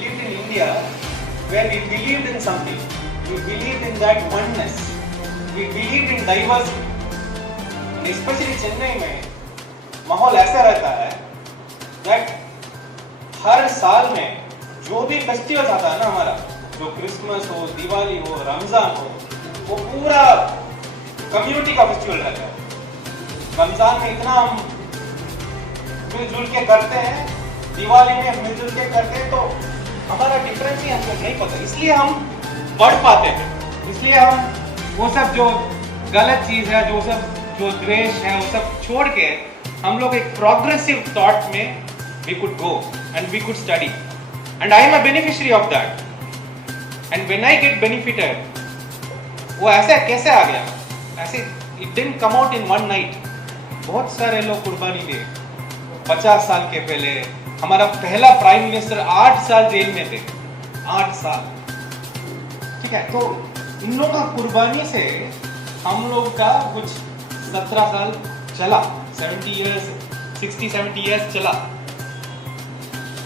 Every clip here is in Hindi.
lived in India where we believed in something. We believed in that oneness. We believed in diversity. And especially Chennai में माहौल ऐसा रहता है that हर साल में जो भी फेस्टिवल्स आता है ना हमारा, जो क्रिसमस हो, दिवाली हो, रमजान हो, वो पूरा कम्युनिटी का फेस्टिवल रहता है। रमजान में इतना हम मिलजुल के करते हैं, दिवाली में मिलजुल के करते हैं, तो हमारा डिफरेंस ही हमको नहीं पता, इसलिए हम बढ़ पाते हैं। इसलिए हम वो सब जो गलत चीज है, जो द्वेष है, वो सब छोड़ के हम लोग एक प्रोग्रेसिव थॉट में we could go and we could study, and I am a beneficiary of that. And when I get benefited, वो ऐसे कैसे आ गया? ऐसे it didn't come out in one night. बहुत सारे लोग कुर्बानी दिए। 50 साल के पहले हमारा पहला प्राइम मिनिस्टर 8 साल जेल में थे, 8 साल। ठीक है, तो इन लोगों का कुर्बानी से हम लोग का कुछ 17 साल चला, 70 years, 60-70 years चला।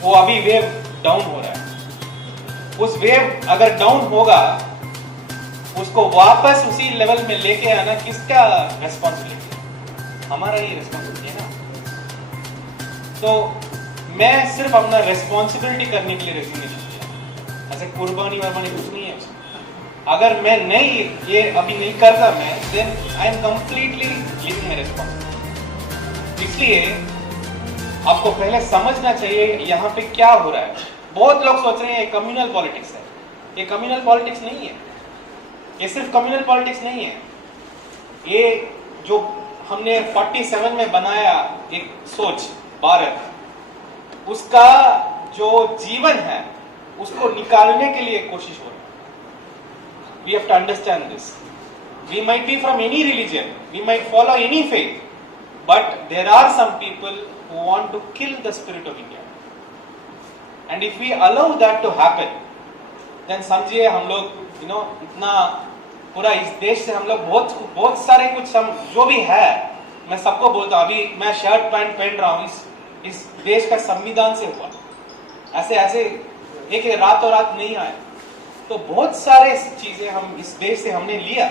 वो अभी वेव डाउन हो रहा है। उस वेव अगर डाउन होगा, उसको वापस उसी लेवल में लेके आना किसका रेस्पॉन्सिबिलिटी है? हमारा ही रेस्पॉन्सिबिलिटी है ना। तो मैं सिर्फ अपना रेस्पॉन्सिबिलिटी करने के लिए रेजिग्नेशन दिया, ऐसे कुर्बानी वर्बानी कुछ नहीं है उसमें। अगर मैं नहीं ये अभी नहीं करता मैं, then I am completely living my responsibility. इसलिए आपको पहले समझना चाहिए यहाँ पे क्या हो रहा है। बहुत लोग सोच रहे हैं ये कम्युनल पॉलिटिक्स है। ये कम्युनल पॉलिटिक्स नहीं है, ये सिर्फ कम्युनल पॉलिटिक्स नहीं है। ये जो हमने 47 में बनाया एक सोच भारत, उसका जो जीवन है उसको निकालने के लिए कोशिश हो रही है। We have to understand this. We might be from any religion, we might follow any faith, but there are some people who want to kill the spirit of India. And if we allow that to happen, then समझिए हम लोग इतना पूरा इस देश से हम लोग बहुत सारे कुछ हम जो भी है, मैं सबको बोलता हूँ, अभी मैं शर्ट पैंट पहन रहा हूँ इस देश का संविधान से हुआ। ऐसे एक रातों रात नहीं आए। तो बहुत सारे चीजें हम इस देश से हमने लिया,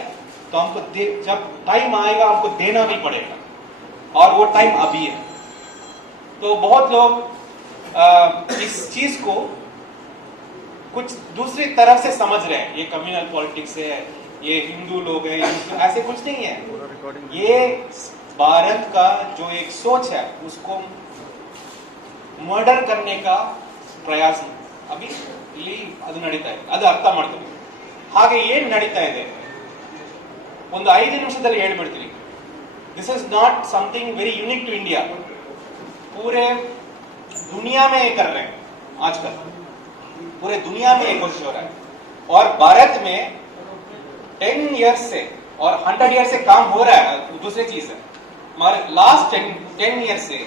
तो हमको जब टाइम आएगा हमको देना भी पड़ेगा, और वो टाइम अभी है। तो बहुत लोग इस चीज को कुछ दूसरी तरफ से समझ रहे हैं, ये कम्युनल पॉलिटिक्स है, ये हिंदू लोग हैं, ऐसे कुछ नहीं है। ये भारत का जो एक सोच है उसको मर्डर करने का प्रयास अभी ಇಲ್ಲಿ ಅದು ನಡೀತಾ ಇದೆ, ಅದು ಅರ್ಥ ಮಾಡ್ತೀವಿ। ಹಾಗೆ ಏನು ನಡೀತಾ ಇದೆ ಒಂದು 5 ನಿಮಿಷದಲ್ಲಿ ಹೇಳ್ಬಿಡ್ತೀನಿ। This is not something very unique to India, पूरे दुनिया में ये कर रहे हैं आजकल, पूरे दुनिया में ये कोशिश हो रहा है। और भारत में 10 इयर्स से और 100 इयर्स से काम हो रहा है, दूसरी चीज है। हमारे लास्ट 10 इयर्स से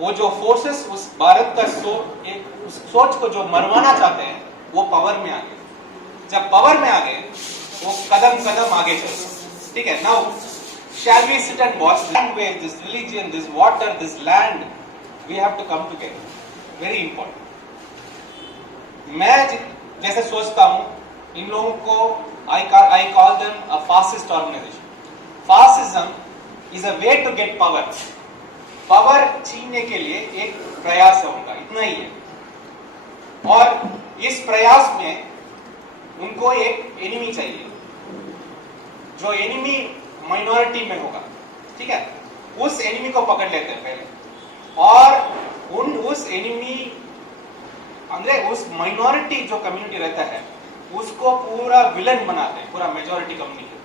वो जो फोर्सेस उस भारत का उस सोच को जो मरवाना चाहते हैं, वो पावर में आ गए। जब पावर में आ गए, वो कदम कदम आगे चले। ठीक है, now shall we sit and watch language, this religion, this water, this land? We have to come together. Very important. मैं जैसे सोचता हूँ, इन लोगों को I call them a fascist organization. Fascism is a way to get power. Power छीनने के लिए एक प्रयास होगा, इतना ही है। और इस प्रयास में उनको एक एनिमी चाहिए, जो एनिमी माइनॉरिटी में होगा। ठीक है, उस एनिमी को पकड़ लेते हैं पहले, और उस एनिमी अंदर उस माइनॉरिटी जो कम्युनिटी रहता है उसको पूरा विलन बनाते हैं, पूरा मेजॉरिटी कम्युनिटी।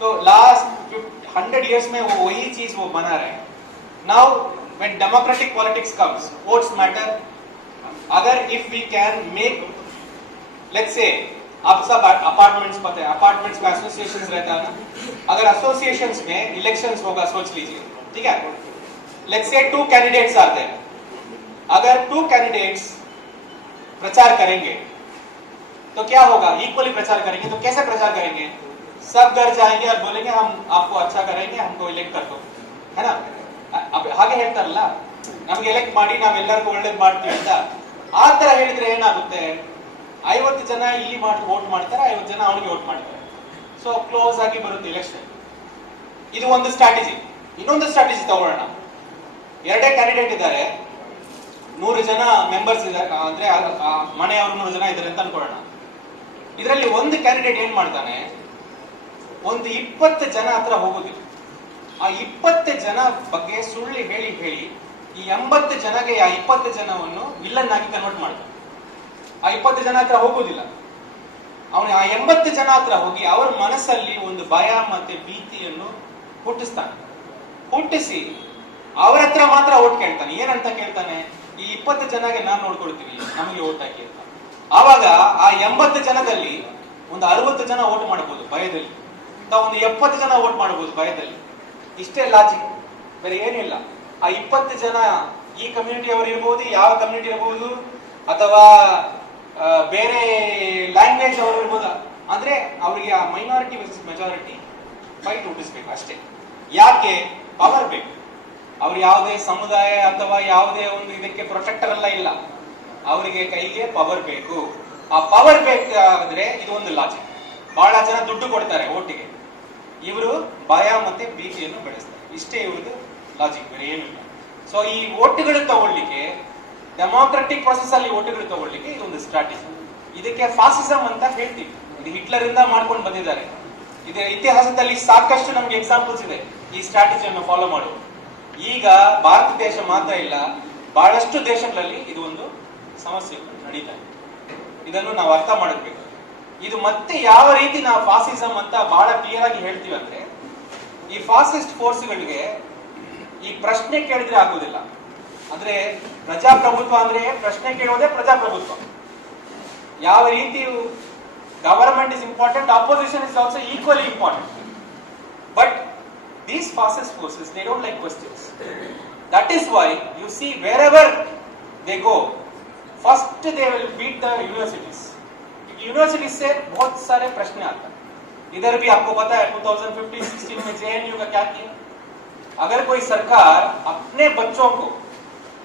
तो लास्ट 100 इयर्स में वो वही चीज वो बना रहे हैं। Now when democratic politics comes, votes matter. अगर if we can make, let's say आप सब अपार्टमेंट्स पता है, अपार्टमेंट्स का एसोसिएशंस रहता है ना। अगर एसोसिएशंस में इलेक्शंस होगा, सोच लीजिए, ठीक है, लेट्स से 2 कैंडिडेट्स आते हैं। अगर 2 कैंडिडेट्स प्रचार करेंगे तो क्या होगा? इक्वली प्रचार करेंगे। तो कैसे प्रचार करेंगे? सब घर जाएंगे और बोलेंगे हम आपको अच्छा करेंगे, हमको इलेक्ट कर दो, है ना? ಹಾಗೆ ಹೇಳ್ತಾರಲ್ಲ, ನಮಗೆ ಎಲೆಕ್ಟ್ ಮಾಡಿ ನಾವೆಲ್ಲರಿಗೂ ಒಳ್ಳೇದು ಮಾಡ್ತೀವಿ ಅಂತ ಆ ತರ ಹೇಳಿದ್ರೆ ಏನಾಗುತ್ತೆ, 50 ಜನ ಇಲ್ಲಿ ವೋಟ್ ಮಾಡ್ತಾರೆ, 50 ಜನ ಅವನಿಗೆ ವೋಟ್ ಮಾಡ್ತಾರೆ. ಸೊ ಕ್ಲೋಸ್ ಆಗಿ ಬರುತ್ತೆ ಎಲೆಕ್ಷನ್. ಇದು ಒಂದು ಸ್ಟ್ರಾಟಜಿ. ಇನ್ನೊಂದು ಸ್ಟ್ರಾಟಜಿ ತಗೊಳ್ಳೋಣ. ಎರಡೇ ಕ್ಯಾಂಡಿಡೇಟ್ ಇದ್ದಾರೆ, 100 ಜನ ಮೆಂಬರ್ಸ್ ಇದ್ದಾರೆ, ಅಂದ್ರೆ ಮನೆಯವರು 100 ಜನ ಇದ್ದಾರೆ ಅಂತ ಅನ್ಕೊಳ್ಳೋಣ. ಇದರಲ್ಲಿ ಒಂದು ಕ್ಯಾಂಡಿಡೇಟ್ ಏನ್ ಮಾಡ್ತಾನೆ, ಒಂದು 20 ಜನ ಹತ್ರ ಹೋಗೋದಿಲ್ಲ. ಆ 20 ಜನ ಬಗ್ಗೆ ಸುಳ್ಳು ಹೇಳಿ ಹೇಳಿ ಈ 80 ಜನಗೆ ಆ 20 ಜನವನ್ನು ವಿಲ್ಲನ್ ಆಗಿ ಕನ್ವರ್ಟ್ ಮಾಡ್ತಾನೆ. ಆ 20 ಜನ ಹತ್ರ ಹೋಗೋದಿಲ್ಲ. ಅವನು ಆ 80 ಜನ ಹತ್ರ ಹೋಗಿ ಅವರ ಮನಸ್ಸಲ್ಲಿ ಒಂದು ಭಯ ಮತ್ತೆ ಭೀತಿಯನ್ನು ಹುಟ್ಟಿಸ್ತಾನೆ. ಹುಟ್ಟಿಸಿ ಅವರ ಹತ್ರ ಮಾತ್ರ ಓಟ್ ಕೇಳ್ತಾನೆ. ಏನಂತ ಕೇಳ್ತಾನೆ, ಈ 20 ಜನಗೆ ನಾನ್ ನೋಡ್ಕೊಳ್ತೀವಿ, ನಮಗೆ ಓಟ್ ಹಾಕಿ ಅಂತ. ಆವಾಗ ಆ 80 ಜನದಲ್ಲಿ ಒಂದು 60 ಜನ ಓಟ್ ಮಾಡಬಹುದು ಭಯದಲ್ಲಿ, ಒಂದು 70 ಜನ ಓಟ್ ಮಾಡಬಹುದು ಭಯದಲ್ಲಿ. ಇಷ್ಟೇ ಲಾಜಿಕ್, ಬೇರೆ ಏನಿಲ್ಲ. ಆ 20 ಜನ ಈ ಕಮ್ಯುನಿಟಿ ಅವರು ಇರಬಹುದು, ಯಾವ ಕಮ್ಯುನಿಟಿ ಇರಬಹುದು, ಅಥವಾ ಬೇರೆ ಲ್ಯಾಂಗ್ವೇಜ್ ಅವರು ಇರ್ಬೋದು. ಅಂದ್ರೆ ಅವರಿಗೆ ಆ ಮೈನಾರಿಟಿ ವರ್ಸಸ್ ಮೆಜಾರಿಟಿ ಫೈಟ್ ಹುಟ್ಟಿಸ್ಬೇಕು ಅಷ್ಟೇ. ಯಾಕೆ? ಪವರ್ ಬೇಕು. ಅವ್ರು ಯಾವುದೇ ಸಮುದಾಯ ಅಥವಾ ಯಾವುದೇ ಒಂದು ಇದಕ್ಕೆ ಪ್ರೊಟೆಕ್ಟರ್ ಎಲ್ಲ ಇಲ್ಲ, ಅವರಿಗೆ ಕೈಗೆ ಪವರ್ ಬೇಕು. ಆ ಪವರ್ ಬೇಕಾದ್ರೆ ಇದು ಒಂದು ಲಾಜಿಕ್. ಬಹಳ ಜನ ದುಡ್ಡು ಕೊಡ್ತಾರೆ ಓಟಿಗೆ, ಇವರು ಭಯ ಮತ್ತೆ ಭೀತಿಯನ್ನು ಬೆಳೆಸ್ತಾರೆ. ಇಷ್ಟೇ ಇವ್ರದ್ದು ಲಾಜಿಕ್, ಬೇರೆ ಏನಿಲ್ಲ. ಸೊ ಈ ಓಟುಗಳು ತಗೊಳ್ಳಿಕ್ಕೆ, ಡೆಮೋಕ್ರೆಟಿಕ್ ಪ್ರೊಸೆಸ್ ಅಲ್ಲಿ ಓಟುಗಳು ತಗೊಳ್ಳಿಕ್ಕೆ ಇದೊಂದು ಸ್ಟ್ರಾಟಜಿ. ಇದಕ್ಕೆ ಫಾಸಿಸಂ ಅಂತ ಹೇಳ್ತೀವಿ. ಇದು ಹಿಟ್ಲರ್ ಇಂದ ಮಾಡ್ಕೊಂಡು ಬಂದಿದ್ದಾರೆ. ಇದು ಇತಿಹಾಸದಲ್ಲಿ ಸಾಕಷ್ಟು ನಮ್ಗೆ ಎಕ್ಸಾಂಪಲ್ಸ್ ಇದೆ ಈ ಸ್ಟ್ರಾಟಜಿಯನ್ನು ಫಾಲೋ ಮಾಡುವ. ಈಗ ಭಾರತ ದೇಶ ಮಾತ್ರ ಇಲ್ಲ, ಬಹಳಷ್ಟು ದೇಶಗಳಲ್ಲಿ ಇದು ಒಂದು ಸಮಸ್ಯೆ ನಡೀತಾ ಇದೆ. ಇದನ್ನು ನಾವು ಅರ್ಥ ಮಾಡಬೇಕು. ಇದು ಮತ್ತೆ ಯಾವ ರೀತಿ ನಾವು ಫಾಸಿಸಂ ಅಂತ ಬಹಳ ಕ್ಲಿಯರ್ ಆಗಿ ಹೇಳ್ತೀವಿ ಅಂದ್ರೆ, ಈ ಫಾಸಿಸ್ಟ್ ಫೋರ್ಸ್ಗಳಿಗೆ ಈ ಪ್ರಶ್ನೆ ಕೇಳಿದ್ರೆ ಆಗುದಿಲ್ಲ. ಅಂದ್ರೆ ಪ್ರಜಾಪ್ರಭುತ್ವ ಅಂದ್ರೆ ಪ್ರಶ್ನೆ ಕೇಳೋದೇ ಪ್ರಜಾಪ್ರಭುತ್ವ. ಯಾವ ರೀತಿ government is important, opposition is also equally important. But these fascist forces, they don't like questions. That is why you see wherever they go, first they will beat the universities. University से बहुत सारे प्रश्न आते हैं. इधर भी आपको पता है 2015-16 में JNU का क्या किया. अगर कोई सरकार अपने बच्चों को,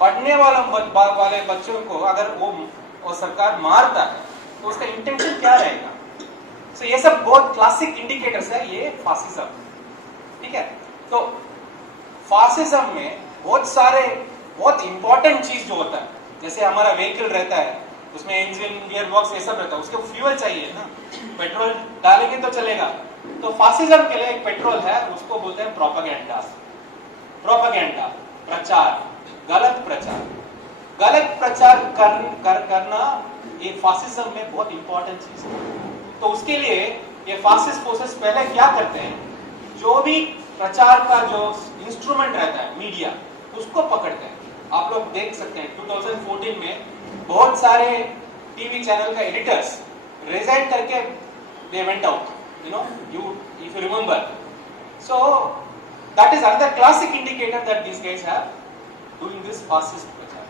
पढ़ने वाले बच्चों को अगर वो सरकार मारता है तो उसका इंटेंशन क्या रहेगा. सो ये सब बहुत क्लासिक इंडिकेटर्स है ये फासिज्म. ठीक है. तो फासिज्म में बहुत सारे बहुत इंपॉर्टेंट चीज जो होता है, जैसे हमारा व्हीकल रहता है, उसमें इंजन, गियर बॉक्स ये सब रहता है, उसके फ्यूल चाहिए ना, पेट्रोल डालेंगे तो चलेगा. तो फासिज्म के लिए एक पेट्रोल है, उसको बोलते हैं प्रोपेगेंडा. प्रोपेगेंडा, प्रचार, गलत प्रचार. गलत प्रचार करना ये फासिज्म में बहुत इंपॉर्टेंट चीज है. तो उसके लिए ये फासिस्ट फोर्सेस पहले क्या करते हैं, जो भी प्रचार का जो इंस्ट्रूमेंट रहता है मीडिया, उसको पकड़ते हैं. आप लोग देख सकते हैं 2014 में बहुत सारे टीवी चैनल का एडिटर्स रिजाइन करके they went out, you know, if you remember. So that is another classic indicator that these guys have doing this fascist प्रचार.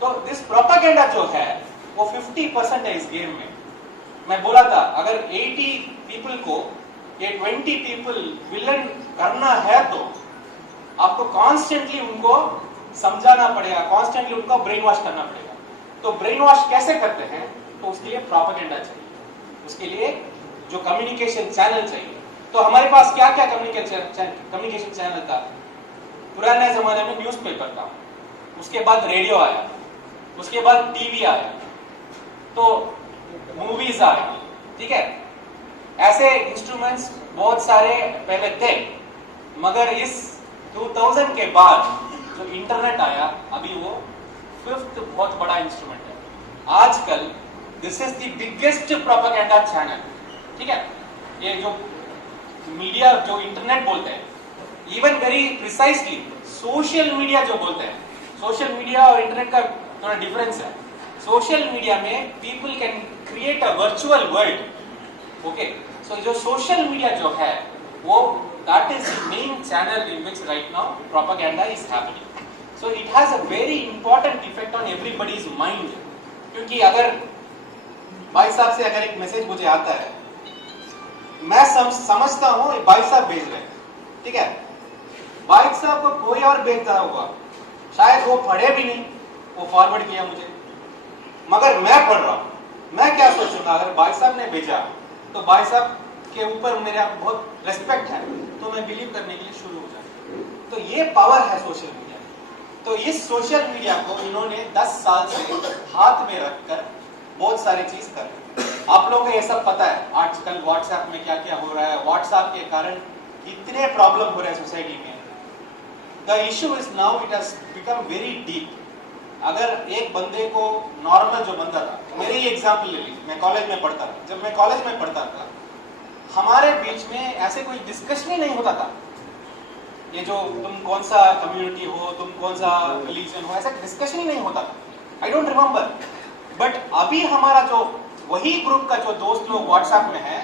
तो this propaganda जो है वो 50% है इस गेम में. मैं बोला था अगर 80 पीपल को ये 20 पीपल विलन करना है तो आपको कॉन्स्टेंटली उनको समझाना पड़ेगा, कॉन्स्टेंटली उनको ब्रेन वॉश करना पड़ेगा. तो ब्रेन वॉश कैसे करते हैं, तो उसके लिए प्रोपेगेंडा चाहिए, उसके लिए जो कम्युनिकेशन चैनल चाहिए. तो हमारे पास क्या क्या कम्युनिकेशन चैनल था. पुराने जमाने में न्यूज़पेपर था, उसके बाद रेडियो आया, उसके बाद टीवी आया, तो मूवीज आया. ठीक है. ऐसे इंस्ट्रूमेंट्स बहुत सारे पहले थे, मगर इस 2000 के बाद जो इंटरनेट आया, अभी वो 5th बहुत बड़ा इंस्ट्रूमेंट है. आजकल this is the biggest propaganda channel. ठीक है. ये जो मीडिया जो इंटरनेट बोलते हैं, even very precisely social media जो बोलते हैं, सोशल मीडिया और इंटरनेट का थोड़ा डिफरेंस है. सोशल मीडिया में people can create a virtual world. Okay. So जो सोशल मीडिया जो है वो that is the main channel in which right now propaganda is happening. So it has a very important effect on everybody's mind. क्योंकि अगर भाई साहब से अगर एक मैसेज मुझे आता है, मैं समझता हूँ भाई साहब भेज रहे हैं, ठीक है. भाई साहब को कोई और भेज रहा होगा, शायद वो पढ़े भी नहीं, वो फॉरवर्ड किया मुझे. मगर मैं पढ़ रहा हूँ, मैं क्या सोचूंगा अगर भाई साहब ने भेजा तो भाई साहब के ऊपर मेरा बहुत रेस्पेक्ट है, तो मैं बिलीव करने के लिए शुरू हो जाता। तो ये पावर है सोशल मीडिया। तो इस सोशल मीडिया को इन्होंने 10 साल से हाथ में रखकर बहुत सारी चीज कर रहे हैं। आप लोगों को ये सब पता है आजकल व्हाट्सएप में क्या क्या हो रहा है, व्हाट्सएप के कारण कितने प्रॉब्लम हो रहे हैं सोसाइटी में। The issue is now it has become very deep. अगर एक बंदे को, नॉर्मल जो बंदा था, मेरी ही एग्जाम्पल ले लीजिए, मैं कॉलेज में पढ़ता था। जब मैं कॉलेज में पढ़ता था हमारे बीच में ऐसे कोई डिस्कशन ही नहीं होता था, ये जो तुम कौन सा कम्युनिटी हो, तुम कौन सा रिलीजन हो, ऐसा डिस्कशन ही नहीं होता था। I don't remember. बट अभी हमारा जो वही ग्रुप का जो दोस्त लोग व्हाट्सएप में है,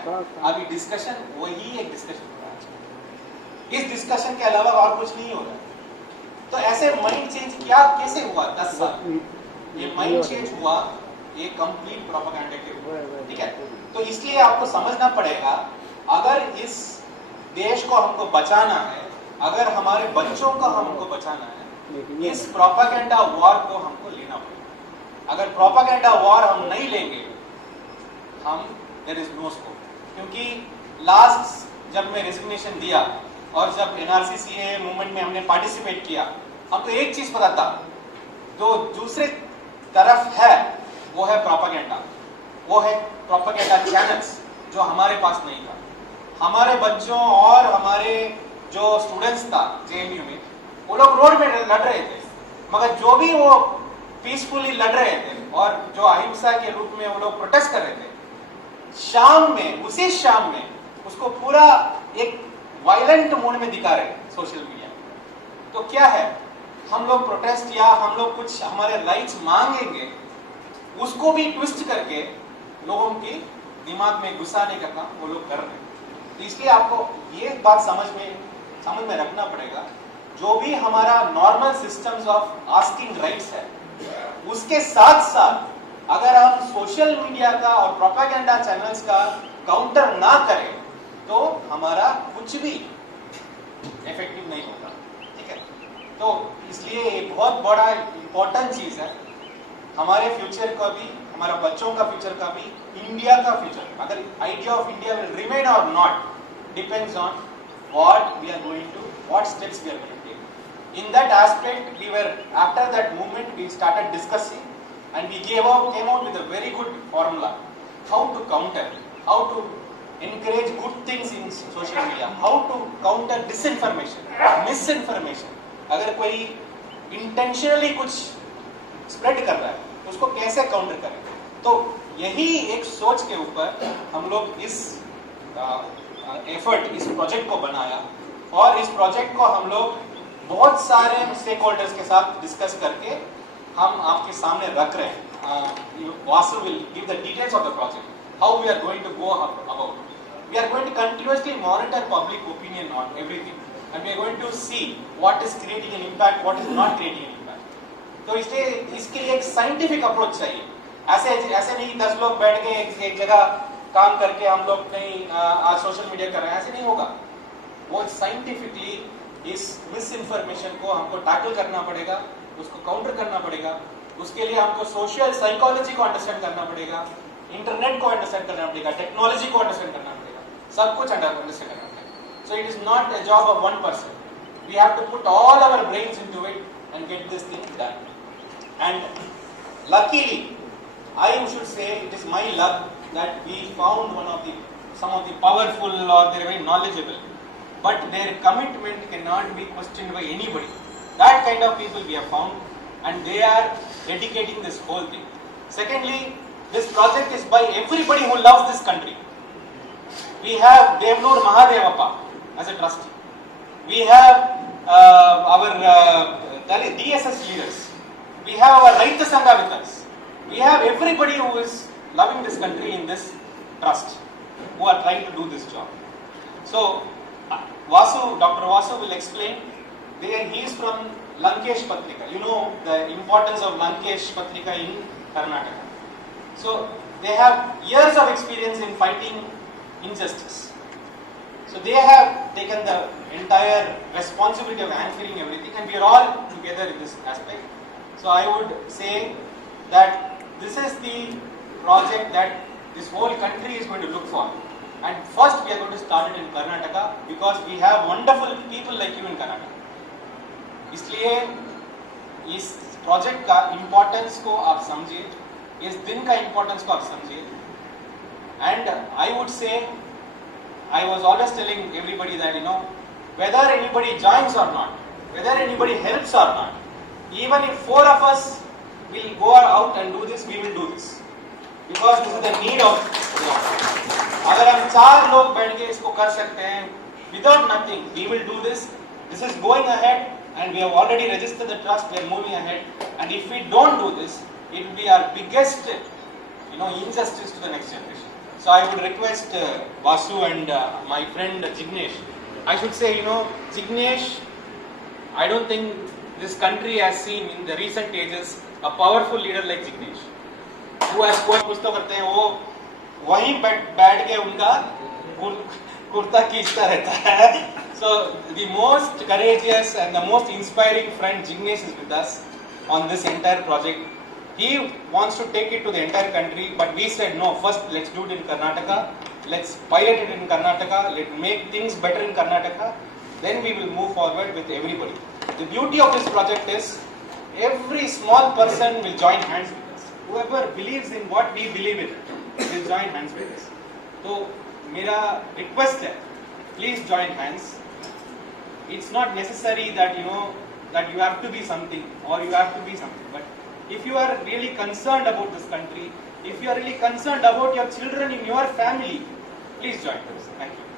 अभी डिस्कशन वही एक डिस्कशन हो रहा है। इस डिस्कशन के अलावा और कुछ नहीं हो रहा है। तो ऐसे माइंड चेंज क्या कैसे हुआ 10 साल? ये माइंड चेंज हुआ ये कंप्लीट प्रोपेगेंडा के ऊपर, ठीक है। तो इसलिए आपको समझना पड़ेगा, अगर इस देश को हमको बचाना है, अगर हमारे बच्चों को हमको बचाना है, इस प्रोपेगेंडा वॉर को हमको लेना पड़ेगा। अगर प्रोपेगेंडा वॉर हम नहीं लेंगे, हम देयर इज नो स्कोप। क्योंकि लास्ट जब मैं रेजिग्नेशन दिया और जब एनआरसी सीए मूवमेंट में हमने पार्टिसिपेट किया, हमको एक चीज पता था, जो दूसरे तरफ है वो है प्रोपेगेंडा, वो है प्रोपेगेंडा चैनल्स जो हमारे पास नहीं था। हमारे बच्चों और हमारे जो स्टूडेंट्स था जेएनयू में, वो लोग रोड में लड़ रहे थे, मगर जो भी वो पीसफुली लड़ रहे थे और जो अहिंसा के रूप में वो लोग प्रोटेस्ट कर रहे थे, शाम में, उसी शाम में उसको पूरा एक वायलेंट मोड में दिखा रहे हैं सोशल मीडिया। तो क्या है, हम लोग प्रोटेस्ट या हम लोग कुछ हमारे राइट्स मांगेंगे, उसको भी ट्विस्ट करके लोगों के दिमाग में घुसाने का काम वो लोग कर रहे हैं। तो इसलिए आपको ये बात समझ में रखना पड़ेगा, जो भी हमारा normal systems of asking rights है, उसके साथ साथ अगर हम सोशल मीडिया का और प्रोपेगेंडा चैनल्स का काउंटर ना करें तो हमारा कुछ भी इफेक्टिव नहीं होगा, ठीक है। तो इसलिए एक बहुत बड़ा इंपॉर्टेंट चीज है हमारे फ्यूचर का भी, हमारा बच्चों का फ्यूचर का भी, इंडिया का फ्यूचर, अगर idea of India will remain और not depends on what we are going to, what steps we are going to take. In that aspect we were, after that movement we started discussing and we came out with a very good formula how to counter, how to encourage good things in social media, how to counter disinformation, misinformation। अगर कोई intentionally कुछ spread कर रहा है उसको कैसे काउंटर करें, तो यही एक सोच के ऊपर हम लोग इस एफर्ट, इस प्रोजेक्ट को बनाया और इस प्रोजेक्ट को हम लोग बहुत सारे स्टेक होल्डर्स के साथ डिस्कस करके हम आपके सामने रख रहे हैं। Vasu will give the details of the project, how we are going to go about. We are going to continuously monitor public opinion on everything, and we are going to see what is creating an impact, what is not creating an impact. तो इसलिए इसके लिए एक साइंटिफिक अप्रोच चाहिए। ऐसे नहीं 10 लोग बैठ के एक जगह काम करके हम लोग नहीं आज सोशल मीडिया कर रहे हैं, ऐसे नहीं होगा। वो साइंटिफिकली इस मिस इन्फॉर्मेशन को हमको टैकल करना पड़ेगा, उसको काउंटर करना पड़ेगा। उसके लिए हमको सोशल साइकोलॉजी को अंडरस्टैंड करना पड़ेगा, इंटरनेट को अंडरस्टैंड करना पड़ेगा, टेक्नोलॉजी को अंडरस्टैंड करना पड़ेगा, सब कुछ अंडरस्टैंड करना पड़ेगा। So it is not a job of one person, we have to put all our brains into it and get this thing done. And luckily I should say it is my luck that we found some of the powerful, or they are very knowledgeable, but their commitment cannot be questioned by anybody. That kind of people we have found, and they are dedicating this whole thing. Secondly, this project is by everybody who loves this country. We have Devnur Mahadevappa as a trustee. We have our DSS leaders. We have our Raita Sangha with us. We have everybody who is loving this country in this trust, who are trying to do this job. So, Dr. Vasu will explain. He is from Lankesh Patrika. You know the importance of Lankesh Patrika in Karnataka. So they have years of experience in fighting injustice. So they have taken the entire responsibility of anchoring everything, and we are all together in this aspect. So I would say that this is the project that this whole country is going to look for. And first we are going to start it in Karnataka because we have wonderful people like you in Karnataka. इसलिए इस प्रोजेक्ट का इम्पोर्टेंस को आप समझिए, इस दिन का इम्पोर्टेंस को आप समझिए. And I would say, I was always telling everybody that, you know, whether anybody joins or not, whether anybody helps or not, even if 4 of us will go out and do this, we will do this. Because this is the need of, you know, अगर हम 4 लोग बैठ के इसको कर सकते हैं, without nothing, we will do this. This is going ahead and we have already registered the trust, we are moving ahead. And if we don't do this, it will be our biggest, you know, injustice to the next generation. So I would request Vasu and my friend Jignesh. I should say, you know, Jignesh, I don't think this country has seen in the recent ages a powerful leader like Jignesh. Who has कोई कुछ तो करते हैं, वो वहीं बैठ के उनका कुर्ता खींचता रहता है. So the most courageous and the most inspiring friend Jignesh is with us on this entire project. He wants to take it to the entire country, but we said no, first let's do it in Karnataka, let's pilot it in Karnataka, let's make things better in Karnataka, then we will move forward with everybody. The beauty of this project is every small person will join hands with us. Whoever believes in what we believe in will join hands with us. So मेरा request है, please join hands. It's not necessary that, you know, that you have to be something or you have to be something, but if you are really concerned about this country, if you are really concerned about your children in your family, please join us. Thank you.